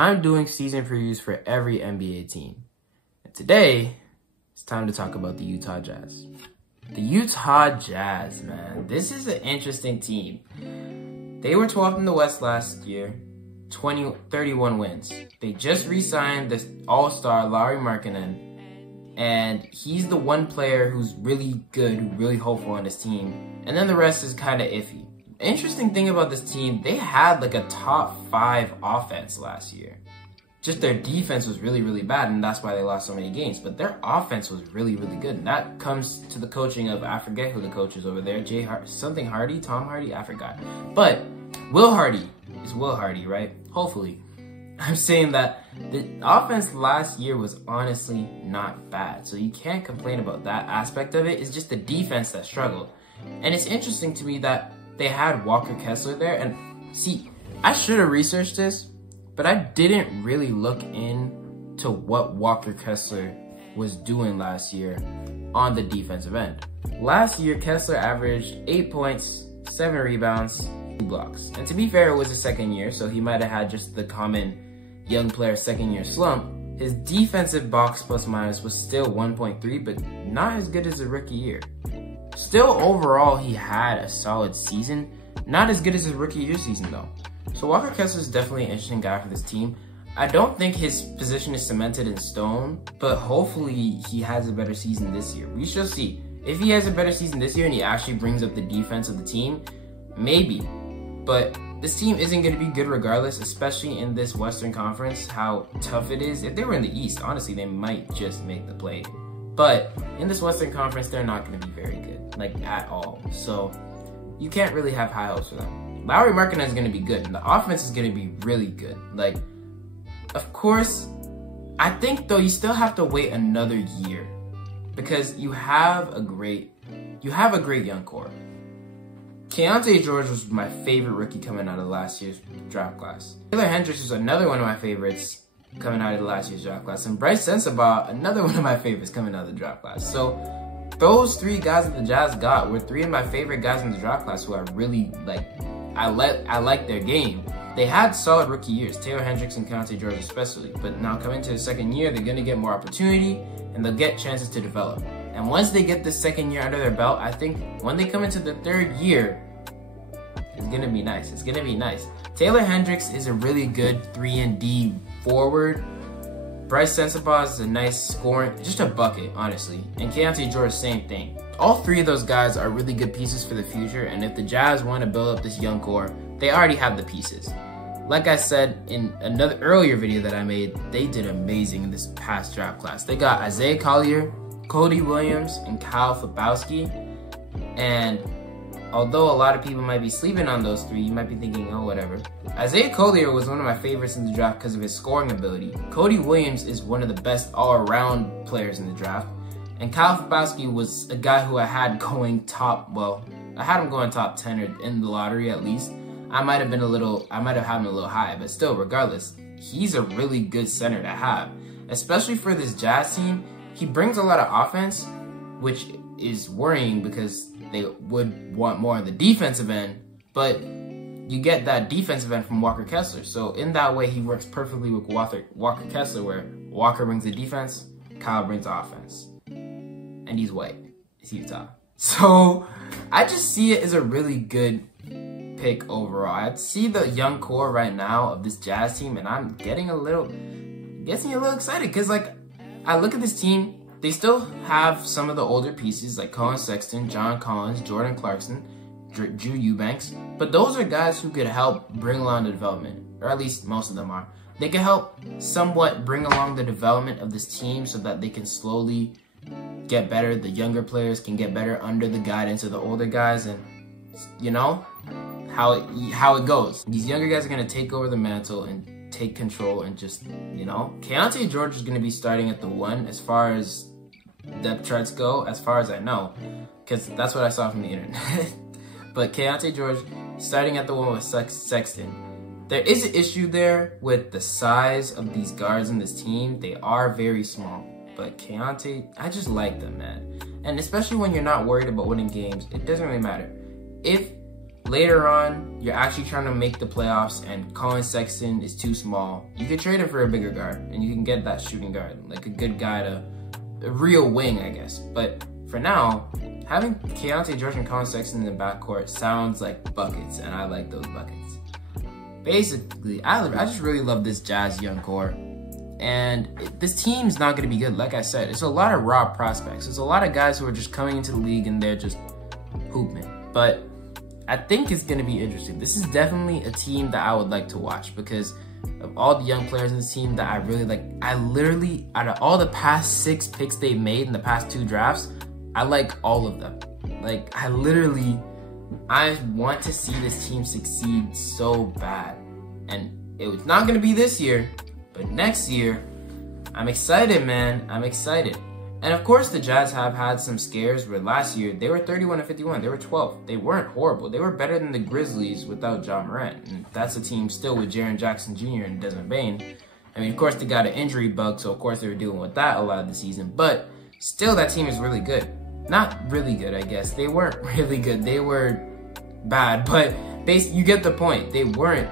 I'm doing season previews for every NBA team. And today, it's time to talk about the Utah Jazz. The Utah Jazz, man. This is an interesting team. They were 12th in the West last year, 31 wins. They just re-signed the all-star Lauri Markkanen, and he's the one player who's really good, really hopeful on his team. And then the rest is kind of iffy. Interesting thing about this team, they had like a top 5 offense last year. Just their defense was really, really bad, and that's why they lost so many games. But their offense was really, really good. And that comes to the coaching of, I forget who the coach is over there, Tom Hardy, I forgot. But Will Hardy is Will Hardy, right? Hopefully. I'm saying that the offense last year was honestly not bad. So you can't complain about that aspect of it. It's just the defense that struggled. And it's interesting to me that they had Walker Kessler there. And see, I should have researched this, but I didn't really look into what Walker Kessler was doing last year on the defensive end. Last year, Kessler averaged 8 points, 7 rebounds, 2 blocks. And to be fair, it was his second year, so he might have had just the common young player second year slump. His defensive box plus minus was still 1.3, but not as good as a rookie year. Still, overall, he had a solid season. Not as good as his rookie year season, though. So Walker Kessler is definitely an interesting guy for this team. I don't think his position is cemented in stone, but hopefully he has a better season this year. We shall see. If he has a better season this year and he actually brings up the defense of the team, maybe. But this team isn't going to be good regardless, especially in this Western Conference, how tough it is. If they were in the East, honestly, they might just make the play. But in this Western Conference, they're not going to be very good, like at all. So you can't really have high hopes for them. Lauri Markkanen is going to be good, and the offense is going to be really good. Like, of course, I think though you still have to wait another year because you have a great young core. Keyonte George was my favorite rookie coming out of last year's draft class. Taylor Hendricks was another one of my favorites coming out of the last year's draft class, and Bryce Sensabaugh, another one of my favorites coming out of the draft class. So those 3 guys that the Jazz got were 3 of my favorite guys in the draft class who I really like. I like their game. They had solid rookie years, Taylor Hendricks and Keyonte George especially, but now coming to the second year, they're gonna get more opportunity and they'll get chances to develop. And once they get this second year under their belt, I think when they come into the 3rd year, it's gonna be nice. It's gonna be nice. Taylor Hendricks is a really good 3-and-D forward. Bryce Sensabaugh is a nice scoring, just a bucket, honestly. And Keyonte George, same thing. All 3 of those guys are really good pieces for the future, and if the Jazz want to build up this young core, they already have the pieces. Like I said in another earlier video that I made, they did amazing in this past draft class. They got Isaiah Collier, Cody Williams, and Kyle Filipowski. And although a lot of people might be sleeping on those 3, you might be thinking, oh, whatever. Isaiah Collier was one of my favorites in the draft because of his scoring ability. Cody Williams is one of the best all-around players in the draft. And Kyle Filipowski was a guy who I had going I had him going top 10 or in the lottery at least. I might have had him a little high, but still, regardless, he's a really good center to have. Especially for this Jazz team, he brings a lot of offense, which is worrying because they would want more on the defensive end, but you get that defensive end from Walker Kessler. So in that way, he works perfectly with Walker Kessler, where Walker brings the defense, Kyle brings the offense. And he's white. It's Utah. So I just see it as a really good pick overall. I see the young core right now of this Jazz team, and I'm getting a little excited because, like, I look at this team. They still have some of the older pieces like Colin Sexton, John Collins, Jordan Clarkson, Drew Eubanks, but those are guys who could help bring along the development, or at least most of them are. They can help somewhat bring along the development of this team so that they can slowly get better. The younger players can get better under the guidance of the older guys, and you know how it goes. These younger guys are going to take over the mantle and take control, and just, you know, Keyonte George is going to be starting at the 1 as far as depth charts go, as far as I know, because that's what I saw from the internet. But Keyonte George starting at the 1 with Sexton. There is an issue there with the size of these guards in this team. They are very small. But Keyonte, I just like them, man. And especially when you're not worried about winning games, it doesn't really matter. If later on, you're actually trying to make the playoffs and Colin Sexton is too small, you could trade him for a bigger guard and you can get that shooting guard, like a good guy to, a real wing, I guess. But for now, having Keyonte George and Colin Sexton in the backcourt sounds like buckets, and I like those buckets. Basically, I just really love this Jazz young core. And this team's not going to be good. Like I said, it's a lot of raw prospects. There's a lot of guys who are just coming into the league and they're just hooping. But I think it's going to be interesting. This is definitely a team that I would like to watch because of all the young players in this team that I really like. I literally, out of all the past 6 picks they've made in the past 2 drafts, I like all of them. Like, I want to see this team succeed so bad. And it's not going to be this year, but next year, I'm excited, man. I'm excited. And of course, the Jazz have had some scares where last year, they were 31-51. They were 12th. They weren't horrible. They were better than the Grizzlies without Ja Morant. And that's a team still with Jaren Jackson Jr. and Desmond Bane. I mean, of course, they got an injury bug, so of course they were dealing with that a lot of the season. But still, that team is really good. Not really good, I guess. They weren't really good. They were bad, but you get the point. They weren't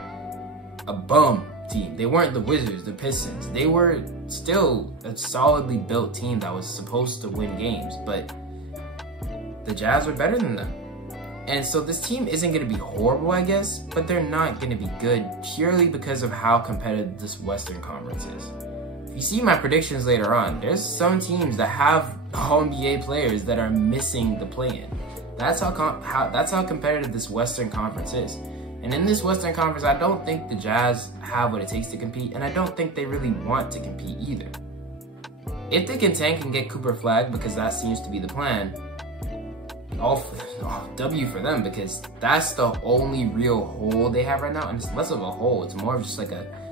a bum team. They weren't the Wizards, the Pistons. They were still a solidly built team that was supposed to win games, but the Jazz were better than them. And so this team isn't going to be horrible, I guess, but they're not going to be good purely because of how competitive this Western Conference is. If you see my predictions later on, there's some teams that have All-NBA players that are missing the play-in. That's how competitive this Western Conference is. And in this Western Conference, I don't think the Jazz have what it takes to compete, and I don't think they really want to compete either. If they can tank and get Cooper Flagg, because that seems to be the plan, all W for them, because that's the only real hole they have right now. And it's less of a hole, it's more of just like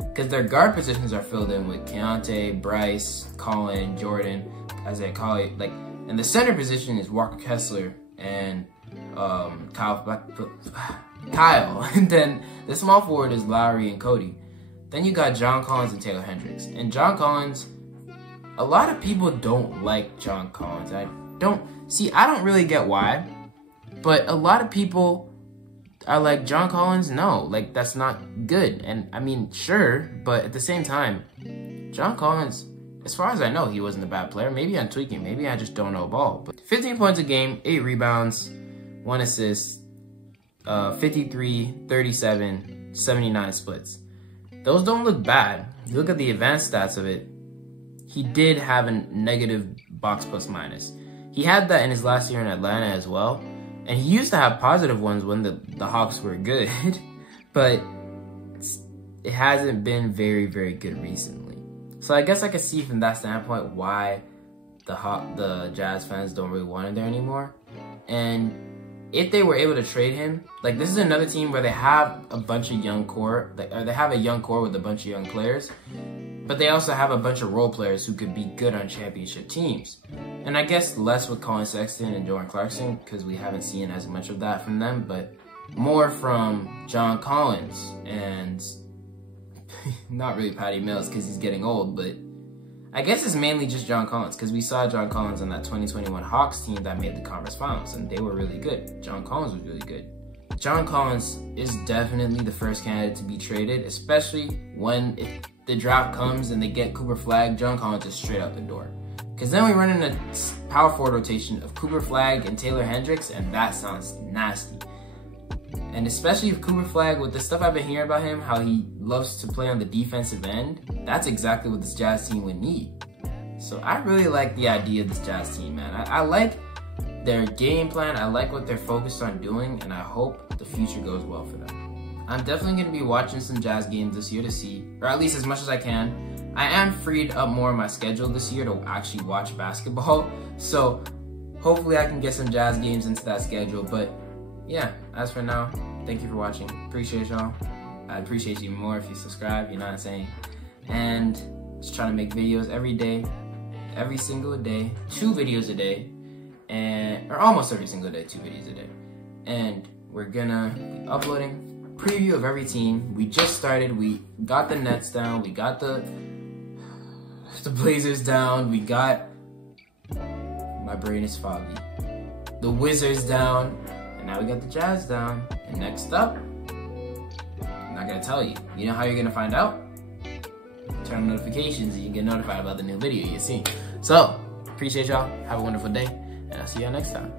because their guard positions are filled in with Keyonte, Bryce, Colin, Jordan, as they call it. Like, and the center position is Walker Kessler and Kyle. And then the small forward is Lowry and Cody. Then you got John Collins and Taylor Hendricks. And John Collins, a lot of people don't like John Collins. I don't really get why, but a lot of people are like, John Collins, no, like, that's not good. And I mean, sure, but at the same time, John Collins, as far as I know, he wasn't a bad player. Maybe I'm tweaking, maybe I just don't know ball. But 15 points a game, 8 rebounds, 1 assist, 53, 37, 79 splits. Those don't look bad. If you look at the advanced stats of it, he did have a negative box plus minus. He had that in his last year in Atlanta as well. And he used to have positive ones when the Hawks were good. But it hasn't been very, very good recently. So I guess I could see from that standpoint why the Jazz fans don't really want him there anymore. And if they were able to trade him, like, this is another team where they have a bunch of young core, or they have a young core with a bunch of young players, but they also have a bunch of role players who could be good on championship teams. And I guess less with Colin Sexton and Jordan Clarkson, because we haven't seen as much of that from them, but more from John Collins and not really Patty Mills because he's getting old, but I guess it's mainly just John Collins, because we saw John Collins on that 2021 Hawks team that made the conference finals, and they were really good. John Collins was really good. John Collins is definitely the first candidate to be traded, especially when the draft comes and they get Cooper Flagg. John Collins is straight out the door. Because then we run in a power forward rotation of Cooper Flagg and Taylor Hendricks, and that sounds nasty. And especially if Cooper Flagg, with the stuff I've been hearing about him, how he loves to play on the defensive end, that's exactly what this Jazz team would need. So I really like the idea of this Jazz team, man. I like their game plan. I like what they're focused on doing, and I hope the future goes well for them. I'm definitely going to be watching some Jazz games this year to see, or at least as much as I can. I am freed up more in my schedule this year to actually watch basketball, so hopefully I can get some Jazz games into that schedule. But yeah, as for now, thank you for watching. Appreciate y'all. I'd appreciate you more if you subscribe, you know what I'm saying? And just trying to make videos every day, every single day, 2 videos a day, or almost every single day, 2 videos a day. And we're gonna be uploading preview of every team. We just started. We got the Nets down. We got the Blazers down. We got, my brain is foggy, the Wizards down. Now we got the Jazz down. And next up, I'm not gonna tell you. You know how you're gonna find out? Turn on notifications and you get notified about the new video you see. So, appreciate y'all. Have a wonderful day. And I'll see y'all next time.